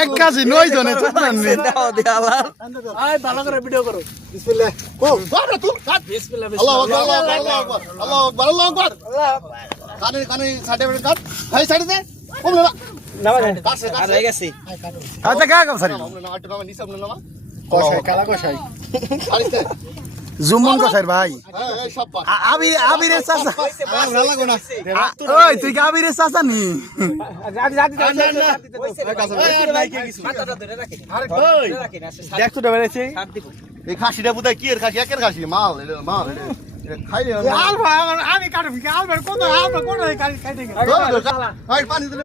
এক কাজে 9 জনে চালাননি ভালো করে ভিডিও করো বিসমিল্লাহ কো ধরে তুই বিসমিল্লাহ আল্লাহু আকবার আল্লাহু আকবার আল্লাহু আকবার আল্লাহু আকবার কানে কানে সাইডে কাট ভাই সাইডে দে ওমলা নামা কাছে কাছে হয়ে গেছে আচ্ছা কা কাম সারি ওমলা আট নামা নিছে ওমলা নামা কষাই কালা কষাই আরিতে জুমন কষাই ভাই হ্যাঁ এই সব পা আবিরে চাচা ভালো লাগো না ওই তুই কি আবিরে চাচা নি মাথাটা ধরে রাখি আরে কই দেখছো তো বেরেছি সাত দিব এই খাসিটা বুদাই কি এর খাসি একের খাসি মাল এটা খাইলে আমি কাটবি আলবার কোন কোন খাইতে ভাই পানি